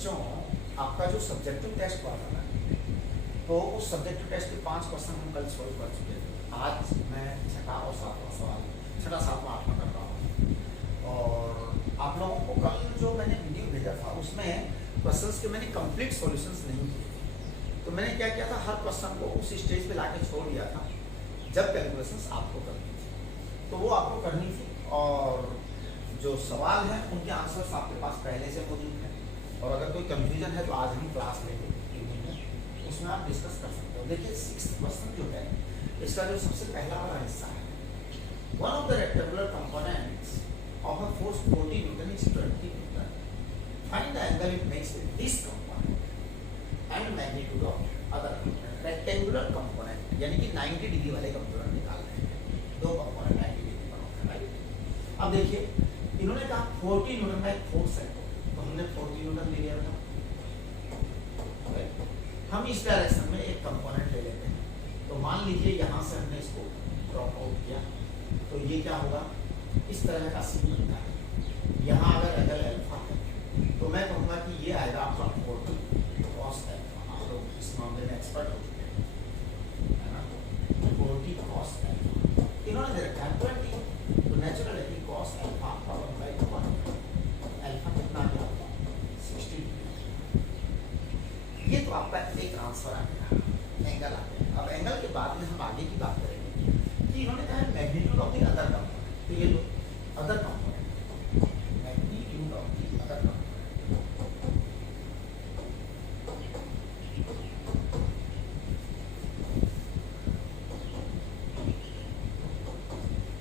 बच्चों आपका जो सब्जेक्टिव टेस्ट हुआ था ना, तो उस सब्जेक्टिव टेस्ट के 5% हम कल सॉल्व कर चुके थे। आज मैं छठा और सातवां सवाल, छठा सातवां आठवां कर रहा हूँ। और आप लोगों को कल जो मैंने वीडियो भेजा था उसमें क्वेश्चंस के मैंने कंप्लीट सॉल्यूशंस नहीं किए थे। तो मैंने क्या किया था, हर क्वेश्चन को उस स्टेज पे लाके छोड़ दिया था जब कैलकुलेशंस आपको करनी थी, तो वो आपको करनी थी। और जो सवाल हैं उनके आंसर्स आपके पास पहले से मौजूद हैं, और अगर कोई कंफ्यूजन है तो आज हम क्लास लेंगे इवनिंग में, उसमें आप डिस्कस कर सकते हो। देखिए 6th क्वेश्चन जो है, इसका जो सबसे पहला वाला हिस्सा है, one of the rectangular components of a force 40 Newton is 20 Newton, find the angle it makes with this component and magnitude of other component. Rectangular component यानी कि 90 डिग्री वाले कंपोनेंट निकाल रहे हैं, दो कंपोनेंट 90 डिग्री पर होते हैं, राइट। अब देखिए इन्होंने कहा 40 न्यूटन का एक फोर्स है, तो हमने 40 न्यूटन ले लिया था। हम इस डायरेक्शन में एक कंपोनेंट ले लेते हैं, तो मान लीजिए यहाँ से हमने इसको ड्रॉप आउट किया, तो ये क्या होगा, इस तरह का सीन बनता है। यहाँ अगर एंगल अल्फा है तो मैं कहूँगा कि ये आएगा आपका 40 cos अल्फा। आप लोग इस मामले में एक्सपर्ट हो चुके हैं, है ना। 40 cos अल्फा इन्होंने दे रखा है 20, तो नेचुरल है कि cos अल्फा आपका 1/1 अल्फा कितना आ गया, 60 डिग्री। ये तो आपका एक आंसर आ गया, एंगल आ गया। अब एंगल के बाद में हम आगे की बात करेंगे कि इन्होंने कहा है magnitude of the other component, तो ये लो other component, magnitude of the other component.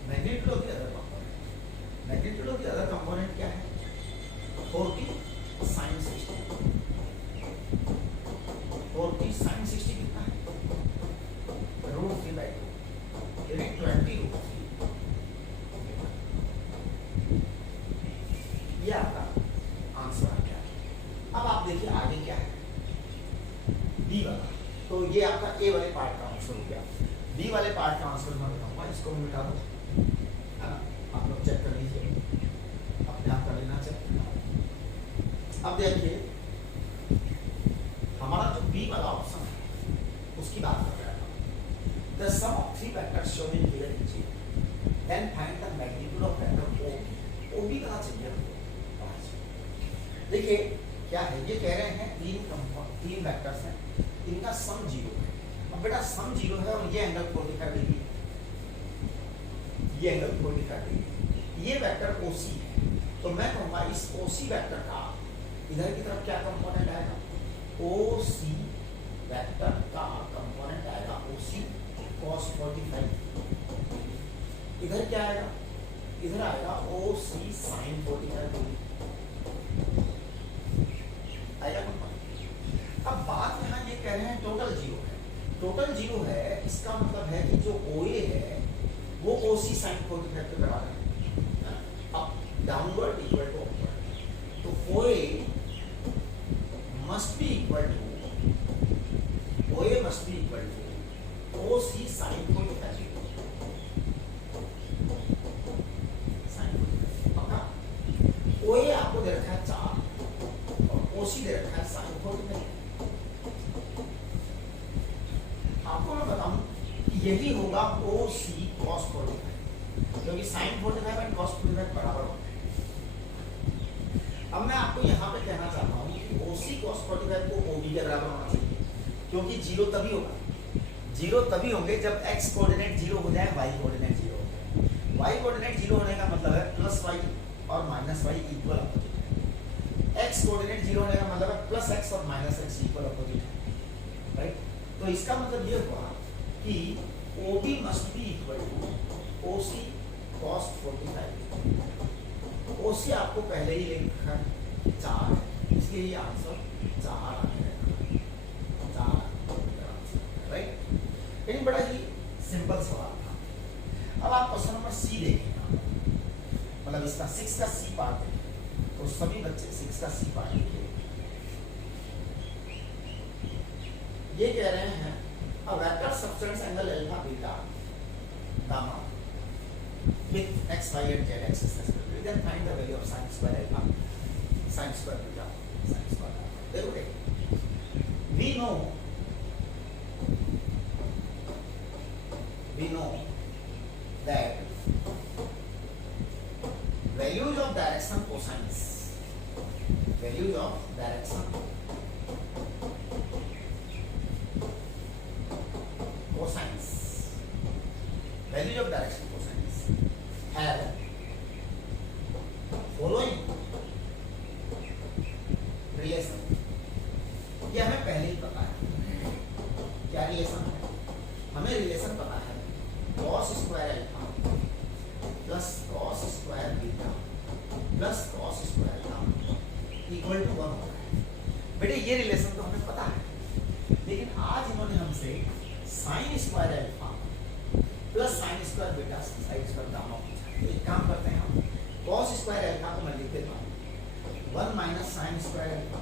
Magnitude of the other component, magnitude of the other component क्या है, 40 sin 60, 40 sin 60 कितना है, √3/2, यानी 20√3। ये आपका आंसर आ गया। अब आप देखिए आगे क्या है, बी वाला। तो ये आपका ए वाले पार्ट का आंसर हो गया। बी वाले पार्ट का आंसर मैं बताऊंगा, इसको मैं मिटा दूं, है ना। आप लोग चेक कर लीजिए, अपने आप कर लेना चेक। अब देखिए हमारा जो बी वाला ऑप्शन है उसकी बात कर रहा है। The sum of 3 vectors shown in figure नीचे, then find the magnitude of vector O. O भी कहाँ चाहिए हमको। देखिए क्या है, ये कह रहे हैं तीन वेक्टर्स हैं, इनका सम 0 है। अब बेटा सम 0 है और ये एंगल 45 डिग्री है, ये एंगल 45 डिग्री, ये वेक्टर OC है। तो मैं कहूँगा इस OC वेक्टर का इधर की तरफ क्या कंपोनेंट आएगा, OC वेक्टर का कंपोनेंट आएगा OC cos 45। इधर क्या आएगा, इधर आएगा OC sin 45 आएगा कंपोनेंट। अब बात यहाँ ये कह रहे हैं टोटल 0 है, टोटल 0 है, इसका मतलब है कि जो OA है वो OC sin 45 के बराबर है। अब डाउनवर्ड इक्वल टू अपवर्ड, तो OA must be equal to OA must be equal to OC sin 45 sin 45। पक्का। OA आपको दे रखा है 4 और OC दे रखा है sin 45। आपको मैं बताऊं यही होगा OC cos 45, क्योंकि sin 45 और cos 45 बराबर होते हैं। अब मैं आपको यहाँ पे कहना चाहता हूँ कि OC cos 45 को OB के बराबर होना चाहिए, क्योंकि 0 तभी होगा, 0 तभी होंगे जब x कोऑर्डिनेट 0 हो जाए, y कोऑर्डिनेट 0 हो जाए। y कोऑर्डिनेट 0 होने का मतलब है +y और -y इक्वल अपोजिट है। x कोऑर्डिनेट 0 होने का मतलब है +x और -x इक्वल अपोजिट है, राइट। तो इसका मतलब ये हुआ कि OB must be equal to OC cos 45। OC आपको पहले ही लिखा है 4 है, इसलिए ये आंसर 4 आ जाएगा, 4, राइट। लेकिन बड़ा ही सिंपल सवाल था। अब आप क्वेश्चन नंबर C देखिए, मतलब इसका 6 का C पार्ट देखिए, तो सभी बच्चे 6 का C पार्ट देखिए। ये कह रहे हैं a vector substance angle alpha beta gamma with x, y and z axis respectively, then find the value of sin square alpha, sin square beta, sin square alpha। देखो we know that values of direction cosines, values of direction cosines, values of direction cosines have following relation. ये हमें पहले ही पता है क्या relation है, हमें relation पता है cos square alpha plus cos square beta plus cos square gamma equal to 1 होता है। बेटे ये रिलेशन तो हमें पता है, लेकिन आज इन्होंने हमसे sin square alpha plus sin square beta sine square gamma पूछा। तो एक काम करते हैं, हम cos स्क्वायर अल्फा को मैं लिख देता हूँ 1 minus sin square alpha,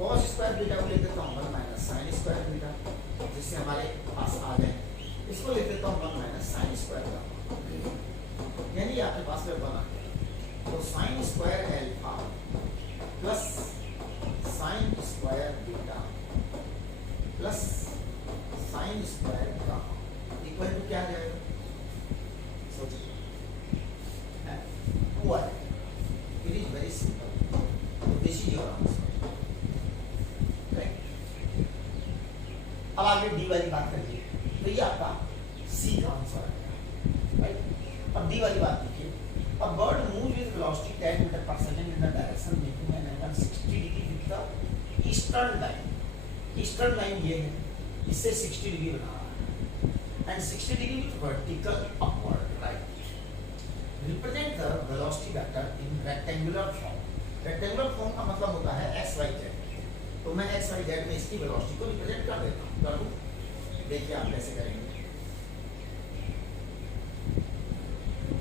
cos square beta को लिख देता हूँ 1 माइनस sin स्क्वायर बीटा, जिससे हमारे पास आ गए। इसको लिख देता हूँ 1 माइनस sin स्क्वायर गामा, यानी आपके पास में 1 आ गया। तो sin square alpha plus sin square beta plus sin square gamma equal to क्या आ जाएगा? सोचिए, 2 आ जाएगा। It is very simple. तो दिस इज योर आंसर। अब आगे डी वाली बात करिए, तो ये आपका सी का आंसर है, राइट। अब डी वाली बात देखिए, a bird moves with velocity 10 meter per second in the direction making an angle 60 degree with the eastern line. Eastern line ये है, इससे 60 डिग्री बना रहा है, and 60 degree with vertical upward, right. Represent the velocity vector in rectangular form. Rectangular form का मतलब होता है x y z। तो मैं x y z में इसकी वेलोसिटी को रिप्रेजेंट कर देता हूँ। कर दूँ? देखिए आप कैसे करेंगे।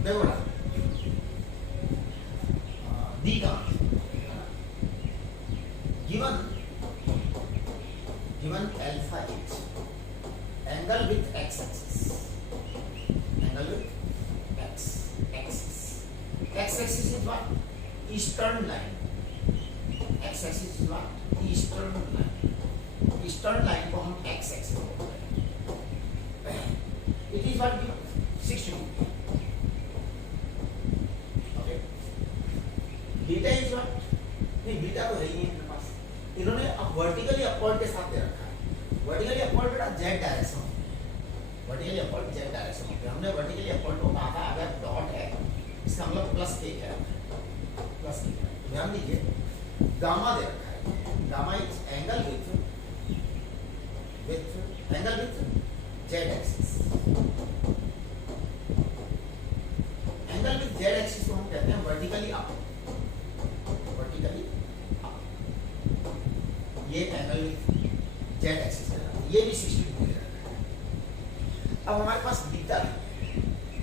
देखो ना, डी का given alpha is angle with x axis, angle with x axis is what? Eastern line. X axis is what? Eastern line. Eastern line को हम x axis बोलते हैं। It is what? 60 degree. Okay. Beta is what? नहीं, beta तो है ही नहीं मेरे पास। इन्होंने अब वर्टिकली अपवर्ड के साथ दे रखा है। वर्टिकली अपवर्ड बेटा z direction, vertically upward z direction होता है। हमने वर्टिकली अपवर्ड को कहा था अगर डॉट है इसका मतलब प्लस के है, प्लस के। ध्यान दीजिए, गामा दे रखा है, gamma is angle with z axis. Angle with z axis को हम कहते हैं वर्टिकली अप, वर्टिकली अप। ये एंगल विथ z एक्सिस है, ये भी 60 डिग्री है। अब हमारे पास बीटा है,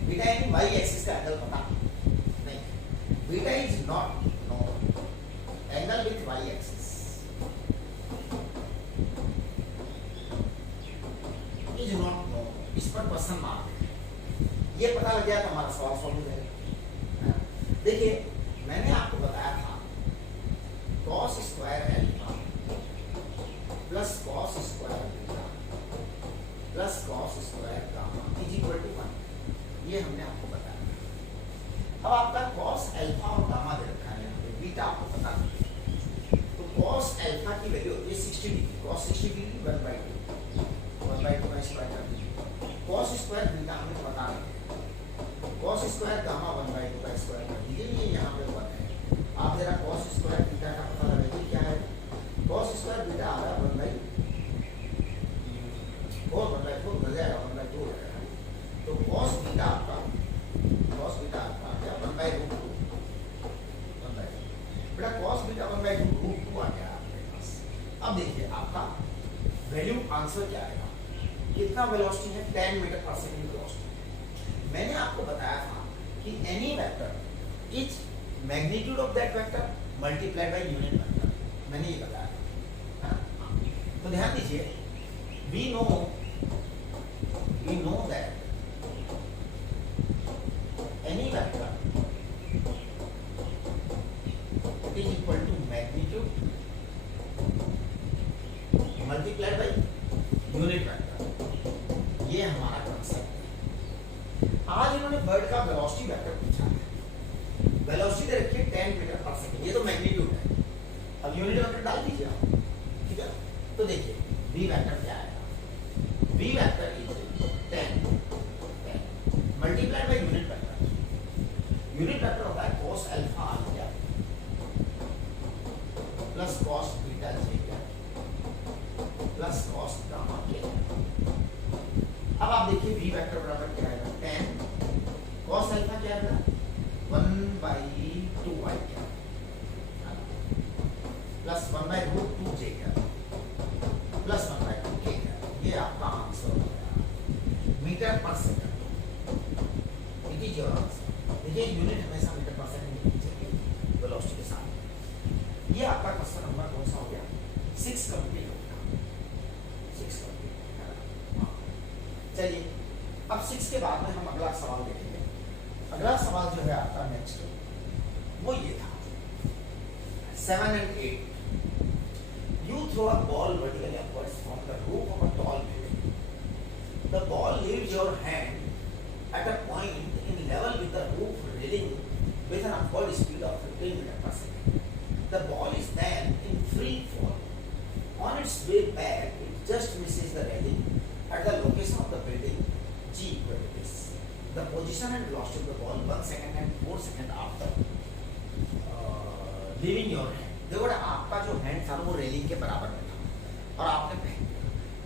बीटा यानी y एक्सिस का एंगल पता नहीं, beta is not know angle with y axis is not know, इस पर क्वेश्चन मार्क है। ये पता लग गया तो हमारा सवाल सॉल्व हो जाएगा। देखिए मैंने आपको बताया था cos square alpha plus cos square beta plus cos square gamma is equal to 1। ये हमने आपको बताया। अब आपका cos अल्फा और गामा दे रखा है, यहाँ पे बीटा आपको पता नहीं। तो cos अल्फा की वैल्यू होती है 60 डिग्री, cos 60 डिग्री 1/2 का स्क्वायर कर दीजिए। cos स्क्वायर बीटा हमें पता नहीं, cos स्क्वायर गामा 1/2 का स्क्वायर कर दीजिए। ये यहाँ पे 1 है। आप जरा cos स्क्वायर बीटा का पता लगाइए क्या है। cos स्क्वायर बीटा आ रहा है 1/4 हो जाएगा, 1/2 हो जाएगा। तो cos बीटा आपका क्या 1/√2 बेटा, cos बीटा 1/√2 आ गया आपके पास। अब देखिए आपका वैल्यू आंसर क्या आएगा। कितना वेलोसिटी है? 10 मीटर पर सेकंड वेलोसिटी। मैंने आपको बताया था कि any vector is magnitude of that vector multiplied by unit vector, मैंने ये बताया था। तो ध्यान दीजिए, we know that any vector is equal to magnitude multiplied by unit vector. ये हमारा कंसेप्ट है। आज इन्होंने बर्ड का वेलोसिटी वेक्टर पूछा है। वेलोसिटी दे रखी है 10 मीटर पर सेकंड, ये तो मैग्नीट्यूड है। अब यूनिट वेक्टर डाल दीजिए आप, ठीक है। तो देखिए v वेक्टर क्या आएगा, v vector is 10 multiplied by unit vector. Unit vector होता है cos अल्फा क्या प्लस cos बीटा j क्या प्लस cos गामा k। अब आप देखिए v वेक्टर बराबर क्या आएगा, 10 cos अल्फा क्या आएगा 1/2y क्या प्लस 1/√2j क्या प्लस 1/2 k क्या। ये आपका आंसर हो गया metre per second. It is your answer. देखिए यूनिट हमेशा मीटर पर सेकंड होनी चाहिए वेलोसिटी के साथ। ये आपका क्वेश्चन नंबर कौन सा हो गया, 6 कंप्लीट हो गया, 6 कंप्लीट हो गया। चलिए अब 6 के बाद में हम अगला सवाल देखेंगे। अगला सवाल जो है आपका नेक्स्ट वो ये था 7 and 8। You throw a ball vertically upwards from the roof of a tall building. The ball leaves your hand at a point in level with the roof railing with an upward speed of 15 meters per second. The ball is then in free fall. On its way back, it just misses the railing at the location of the building G equal to this. The position and velocity of the ball 1 second and 4 second after leaving your hand. देखो आपका जो hand था वो railing के बराबर में था और आपने फेंक दिया।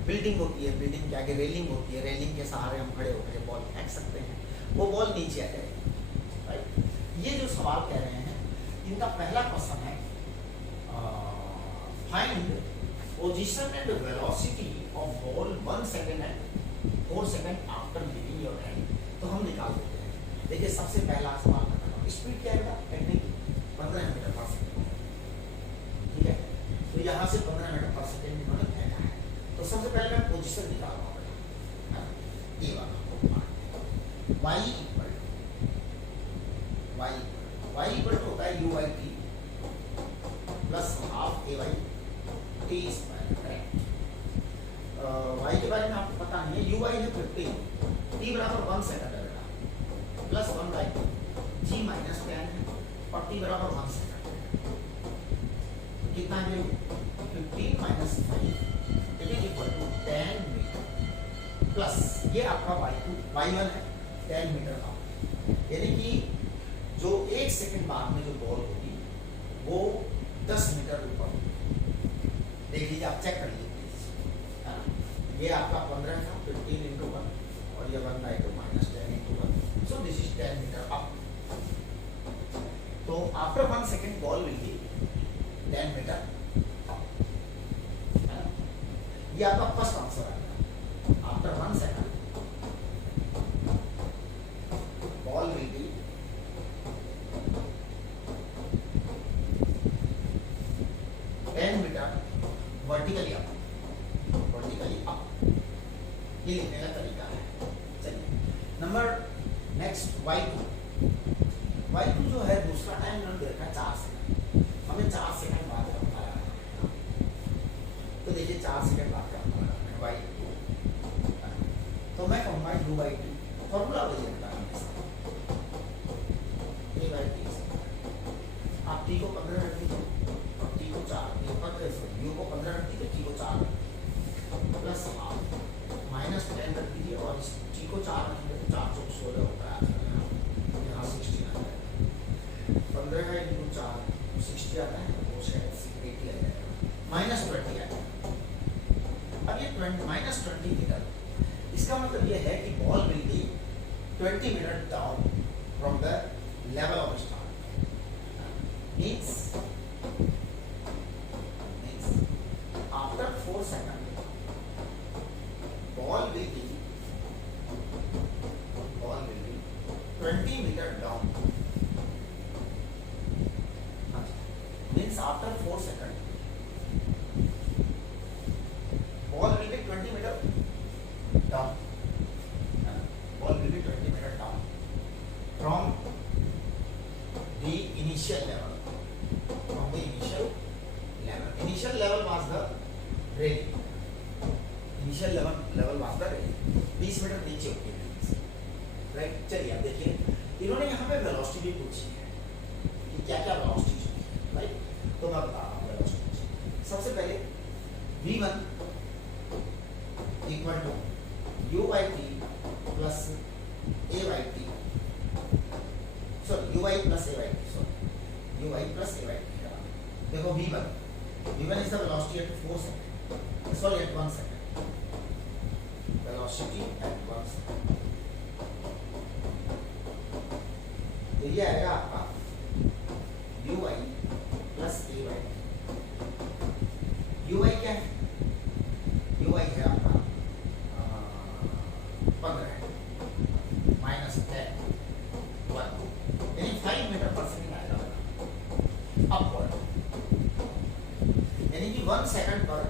बिल्डिंग होती है, बिल्डिंग के आगे रेलिंग होती है, रेलिंग के सहारे हम खड़े होकर बॉल फेंक सकते हैं, वो बॉल नीचे आ जाएगी। राइट, ये जो सवाल कह रहे हैं इनका पहला क्वेश्चन है find position and velocity of ball 1 second and 4 second after leaving your hand. तो हम निकाल देते हैं। देखिए सबसे पहला सवाल बताना, स्पीड क्या है 15 मीटर पर सेकंड, ठीक है। तो यहाँ से 15 मीटर पर सेकंड इन्होंने फेंका है। तो सबसे पहले मैं पोजीशन निकाल रहा हूँ, ये वाला y इक्वल टू होता है u/t plus half a/t square. Correct. y के बारे में आपको पता नहीं है, u है 15, t बराबर 1 सेकंड है बेटा, प्लस 1/2 g माइनस 10 है और t बराबर 1 सेकंड। कितना है 15 minus 5 it is equal to 10 metre plus ये आपका y1 है 10 मीटर का। यानी कि जो 1 सेकंड बाद में जो बॉल होगी वो 10 मीटर ऊपर। देख लीजिए, आप चेक कर लीजिए प्लीज। ये आपका 15 था, 15 into 1 और ये 1/2 minus 10 into 1, so this is 10 metre up. तो after 1 second ball will be 10 metre up. ये आपका फर्स्ट आंसर आएगा। After 1 second ball will be 10 metre vertically up, vertically up. ये लिखने का तरीका है। चलिए नंबर नेक्स्ट y2 जो है दूसरा टाइम इन्होंने देखा 4 सेकंड। हमें 4 सेकंड बाद का पता लगाना है। तो देखिए 4 सेकंड बाद का पता लगाना है y2। तो मैं कहूँगा u/t फॉर्मूला वही है a/t। आप t को 15 रख दीजिए और t को 4, u को 15 रख दीजिए, t को 4 प्लस हाफ माइनस 10 रख दीजिए और इस t को 4 रखेंगे तो 4 चौक 16 होता है। यहाँ 16 आता है, 15 है into 4 60 आता है, वो शायद 80 आ जाएगा, माइनस 20 आ जाएगा। अब ये -20 मीटर, इसका मतलब ये है कि ball will B 20 meter down from the level of start. Means after 4 second ball will B 20 meter down. Means after 4 second ball will B 20 meter down. Ball will B 20 meter down from the initial level, from the initial was the railing. Initial level was the railing. 20 metre नीचे होती है, right. चलिए अब देखिए, इन्होंने यहाँ पे velocity भी पूछी है कि क्या क्या वेलोसिटी चाहिए, राइट। तो मैं बता रहा हूँ वेलोसिटी। सबसे पहले v1 equal to u by T plus a by T, sorry u plus a by T, sorry u plus a by T. देखो v1 is the velocity at 4 second, sorry at 1 second, velocity at 1 second। तो ये आएगा आपका u plus a by T. u क्या है? u है आपका 15 minus 10 1, यानी 5 मीटर पर सेकेंड आएगा अपवर्ड, यानी कि 1 सेकंड पर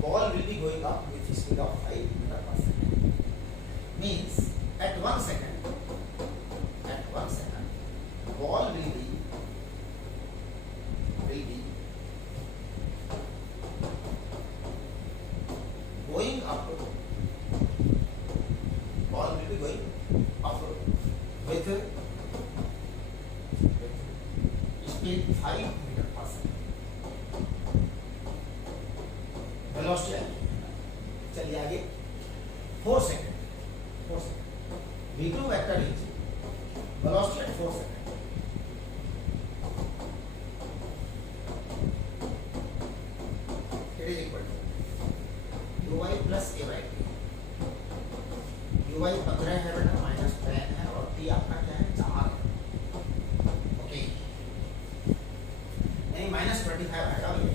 ball will be going up with speed of 5 metre per second. Means at 1 second ball will be going upward, ball will be going upward with speed 5 meter per second, velocity आएगी। चलिए आगे 4 second v2 vector लीजिए, velocity at 4 second, it is equal to u plus a by T. u 15 है बेटा, minus 10 है, और t आपका क्या है? 4 है। ओके, नहीं माइनस 25 आएगा ये,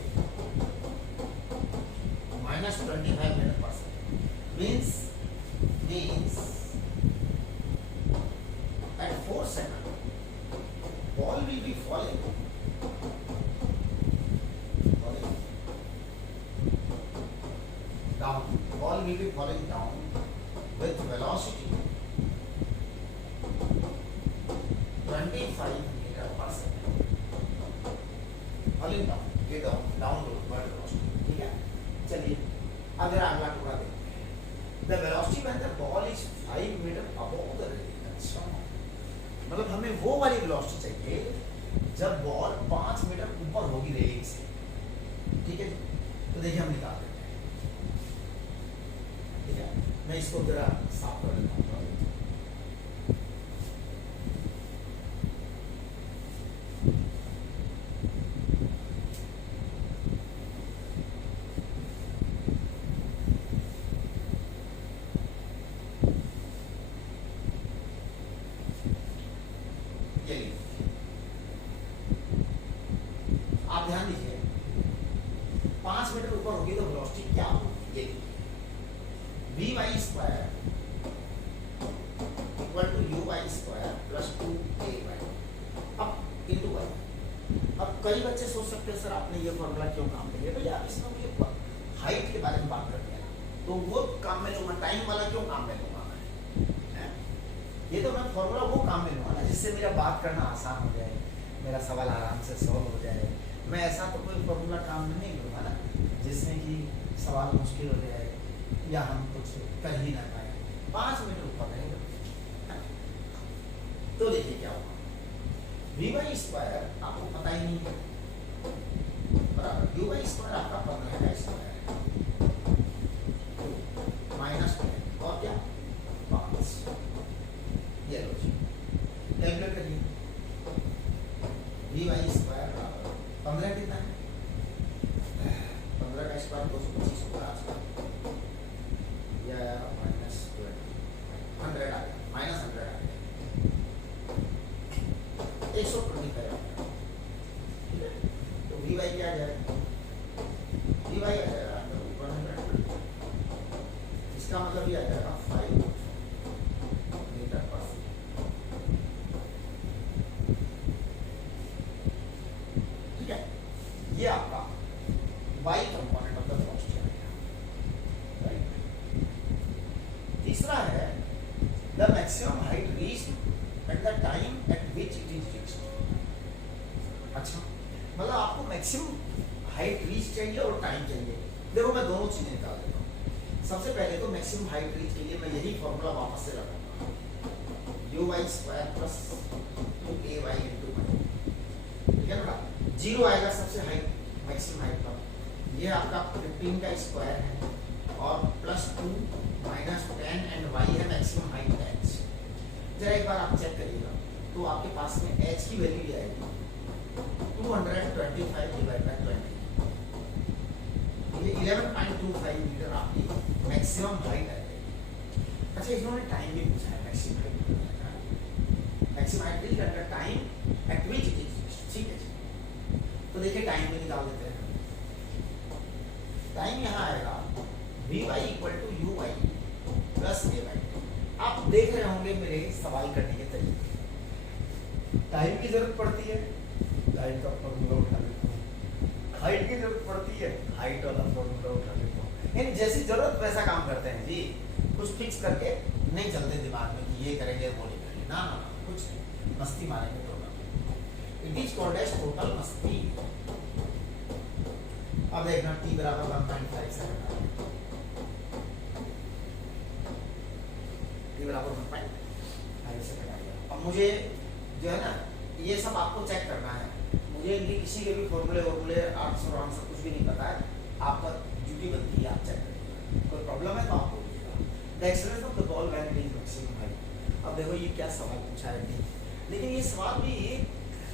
minus 25 metre per second. Means at 4 seconds ball will be falling down, ball will be falling down with velocity 25 meter per second, falling down, ये down velocity, ठीक है। चलिए अगर अगला टुकड़ा देखते हैं, the velocity when the ball is 5 meter above the railing। मतलब हमें वो वाली वेलोसिटी चाहिए जब बॉल 5 मीटर ऊपर होगी रेलिंग से, ठीक है। तो देखिए हम निकाल देते हैं, ठीक है। मैं इसको जरा साफ कर देता हूँ। आप ध्यान दीजिए, 5 मीटर ऊपर होगी तो वेलोसिटी क्या होगी? ये v y square equal to u y square plus 2a y अब इंटू वाई। अब कई बच्चे सोच सकते हैं सर आपने ये फॉर्मूला क्यों काम में लिया? भैया इसमें मुझे हाइट के बारे में बात करते हैं, तो वो काम में लूंगा, टाइम वाला क्यों काम में लूंगा मैं? ये तो मैं फॉर्मूला वो काम में लूंगा ना जिससे मेरा बात करना आसान हो जाए, मेरा सवाल आराम से सॉल्व हो जाए। मैं ऐसा तो कोई फॉर्मूला काम में नहीं लूँगा ना जिसमें कि सवाल मुश्किल हो जाए या हम कुछ कर ही ना पाए। 5 मीटर ऊपर रहेगा तो देखिए क्या होगा, वी वाई स्क्वायर आपको पता ही नहीं है बराबर यू वाई स्क्वायर आपका 15 का स्क्वायर है माइनस 10 और क्या 5। ये लो जी कैलकुलेट करिए, वी वाई स्क्वायर बराबर 15 कितना है? 15 का स्क्वायर 225 होगा या माइनस 100 आ गया, माइनस 100 आ गया 125 आ गया, ठीक है। तो वी वाई क्या आ जाएगा? वी वाई आ जाएगा अंदर ऊपर 100, इसका मतलब ये आ जाएगा 5 मीटर पर सेकंड, ठीक है। ये आपका y component of the velocity आएगा, राइट। तीसरा है the maximum height reached at the time at which it is reached. अच्छा मतलब आपको मैक्सिमम हाइट रीच चाहिए और टाइम चाहिए। देखो मैं दोनों चीजें निकाल देता हूँ। सबसे पहले तो मैक्सिमम हाइट रीच के लिए मैं यही फॉर्मूला वापस से रखूंगा, u y square plus two a y into y, ठीक है ना। जीरो आएगा सबसे हाइट मैक्सिमम हाइट पर, ये आपका 15 का स्क्वायर है और प्लस 2 माइनस 10 एंड वाई है मैक्सिमम हाइट एच। जरा एक बार आप चेक करिएगा तो आपके पास में एच की वैल्यू ये आएगी 225 डिवाइड बाय 20, ये 11.25 मीटर आपकी मैक्सिमम हाइट आएगी। अच्छा इन्होंने टाइम भी पूछा है maximum height, maximum height reach at the time at which it is, ठीक है। तो देखिए टाइम भी निकाल देते हैं। टाइम यहाँ आएगा v y equal to u y plus a y. आप देख रहे होंगे मेरे सवाल करने के तरीके, टाइम की जरूरत पड़ती है, टाइम का फॉर्मूला उठा लेता हूँ, हाइट की जरूरत पड़ती है, हाइट वाला फॉर्मूला उठा लेता हूँ। यानी जैसी जरूरत वैसा काम करते हैं जी, कुछ फिक्स करके नहीं चलते दिमाग में कि ये करेंगे वो नहीं करेंगे, ना ना कुछ नहीं, मस्ती मारेंगे तो it is called as total मस्ती। अब देखना t बराबर 1.5 से t बराबर 1.5 से घटाइए। अब मुझे जो है ना ये सब आपको चेक करना है, मुझे किसी के भी फॉर्मूले आंसर कुछ भी नहीं पता है, आपका ड्यूटी बनती है आप चेक करिए, कोई प्रॉब्लम है तो आप बोलिएगा। The acceleration of the ball when it is maximum height. अब देखो ये क्या सवाल पूछा है, लेकिन ये सवाल भी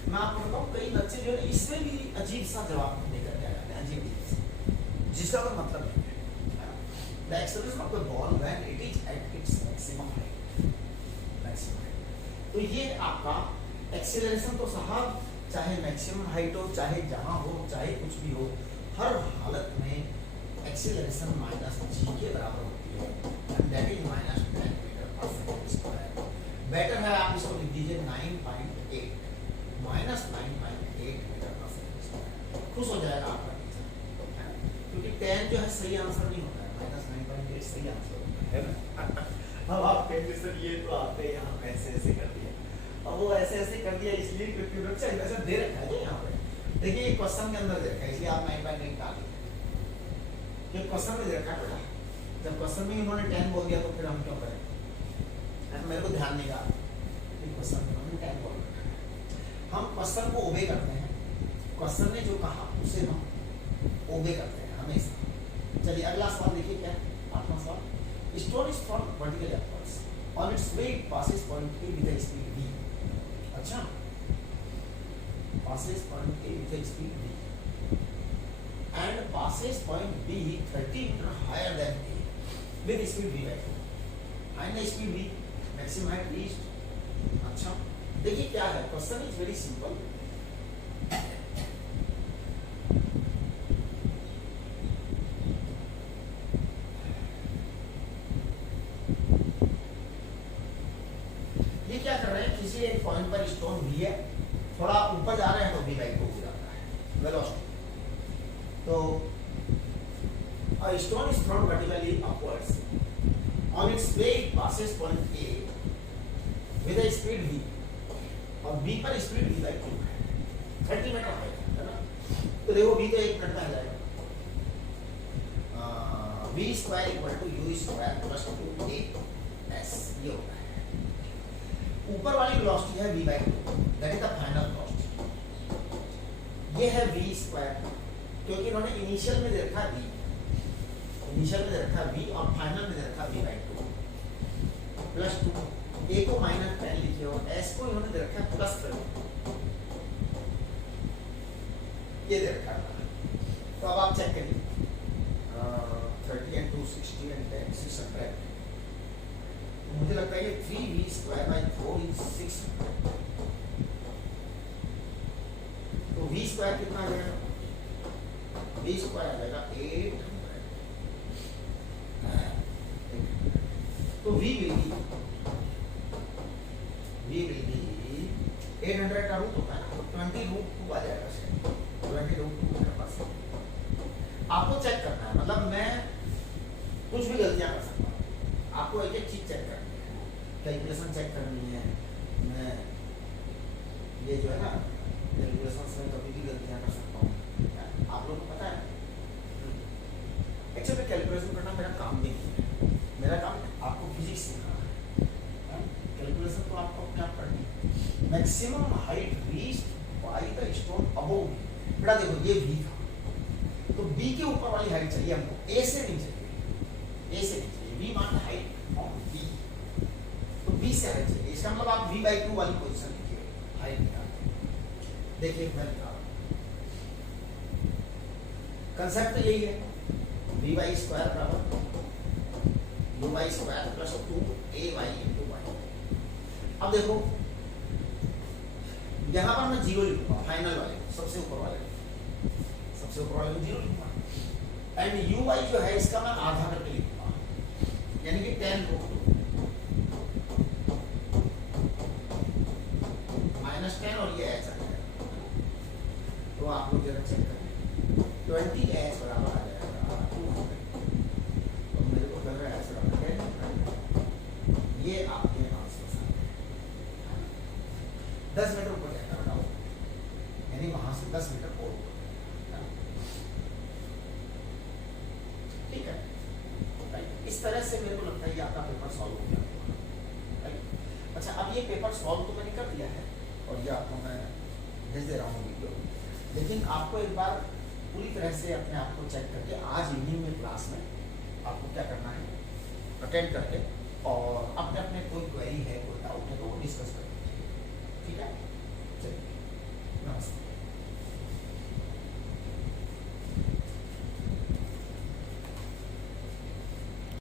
मैं आपको बताऊं कई बच्चे जो है इसमें भी अजीब सा जवाब देकर के आ जाते हैं, अजीब जिसका कोई मतलब नहीं है। The acceleration of the ball when it is at its maximum height, maximum height. तो ये आपका एक्सीलरेशन तो साहब चाहे मैक्सिमम हाइट हो, चाहे जहां हो, चाहे कुछ भी हो, हर हालत में एक्सीलरेशन माइनस जी के बराबर होती है, and that is minus 10 metre per second square. Better है आप इसको लिख दीजिए 9.8 minus 9.8 metre per second square, खुश हो जाएगा आपका टीचर, क्योंकि 10 जो है सही आंसर नहीं होता है, माइनस 9.8 सही आंसर होता है ना। अब आप कहेंगे सर ये तो आपने यहाँ ऐसे ऐसे कर दिया, अब वो ऐसे ऐसे कर दिया इसलिए क्योंकि बच्चा ऐसा दे रखा है यहाँ पे, देखिए ये क्वेश्चन के अंदर दे रखा है इसलिए आप 9.8 डाल दीजिए, ये क्वेश्चन में दे रखा है बेटा। जब क्वेश्चन में उन्होंने 10 बोल दिया तो फिर हम क्यों करें, मेरे को ध्यान नहीं रहा, क्वेश्चन में उन्होंने 10 बोल रखा है, हम क्वेश्चन को ओबे करते हैं, क्वेश्चन ने जो कहा उसे हम ओबे करते हैं हमेशा। चलिए अगला सवाल देखिए क्या है, 8वां सवाल। Stone is from vertical upwards on it's way it passes point A with a speed v। अच्छा passes point A with a speed v and passes point B 30 meter higher than A with speed v by 2 and the speed v maximum height reached। अच्छा देखिए क्या है, question is very simple. ये क्या कर रहे हैं, किसी एक पॉइंट पर स्टोन v है, थोड़ा ऊपर जा रहे हैं तो v बाई 2 हो जाता है वेलोसिटी। तो a stone is thrown vertically upwards on its way it passes point A with a speed v और b पर स्पीड v बाई 2 है, 30 मीटर है ना। तो देखो v तो 1 मिनट में आ जाएगा, v square equal to u square plus 2as ये होता है। ऊपर वाली वेलोसिटी है v by 2, that is the final velocity. ये है v स्क्वायर, क्योंकि इन्होंने इनिशियल में दे रखा v, इनिशियल में दे रखा v और फाइनल में दे रखा v बाई 2 प्लस 2, a को माइनस 10 लिखे हो, s को इन्होंने दे रखा प्लस 30, ये दे रखा है। तो अब आप चेक करिए 30 and 2 60 and 10 से सब्ट्रैक्ट, मुझे लगता है ये 3v स्क्वायर बाई 4 इज 600। तो v स्क्वायर कितना आ जाएगा, v स्क्वायर आ जाएगा 800। तो v will be 800 का रूट होता है ना, तो 20 रूट 2 आ जाएगा, 20 रूट 2 मेरे पास। आपको चेक करना है, मतलब मैं कुछ भी गलतियां कर सकता हूँ, आपको एक एक चीज चेक करनी है, कैलकुलेशन चेक करनी है। मैं ये जो है ना कैलकुलेशन में कभी भी गलतियां कर सकता हूँ, आप लोग कैलकुलेशन करना मेरा काम भी नहीं है, मेरा काम आपको फिजिक्स सिखाना है। कैलकुलेशन तो आपको अपने आप करनी है। Maximum height reached by the stone above. बेटा देखो ये बी था, तो बी के ऊपर वाली हाइट चाहिए हमको, ए से नहीं चाहिए, ए से नहीं चाहिए। बी मान हाइट ऑन बी, तो बी से हाइट चाहिए। इसका मतलब आप v बाई 2 वाली पोजीशन लिखिए, हाइट निकाल। देखिए मैं निकाल, कंसेप्ट तो यही है, v बाई स्क्वायर बराबर u by square plus 2a y into y. अब देखो यहाँ पर मैं जीरो लिखूंगा, फाइनल वाले सबसे ऊपर वाले में जीरो लिखूंगा। एंड यू वाई जो है इसका मैं आधा करके लिखूंगा, यानी कि 10 माइनस 10 और ये h आ जाएगा। तो आप लोग जरा चेक करें, 20h बराबर आ जाएगा 200। तो मेरे को लग रहा है h बराबर 10। ये आपके आंसर हैं। 10 मीटर ऊपर जाएगा बताओ, यानी वहां से 10 मीटर और ऊपर। ठीक है, इस तरह से मेरे को लगता है ये आपका पेपर सॉल्व हो गया होगा। अच्छा, अब ये पेपर सॉल्व तो मैंने कर दिया है और ये आपको मैं भेज दे रहा हूँ वीडियो, लेकिन आपको एक बार पूरी तरह से अपने आप को चेक करके आज इवनिंग में क्लास में आपको क्या करना है, अटेंड करके और अपने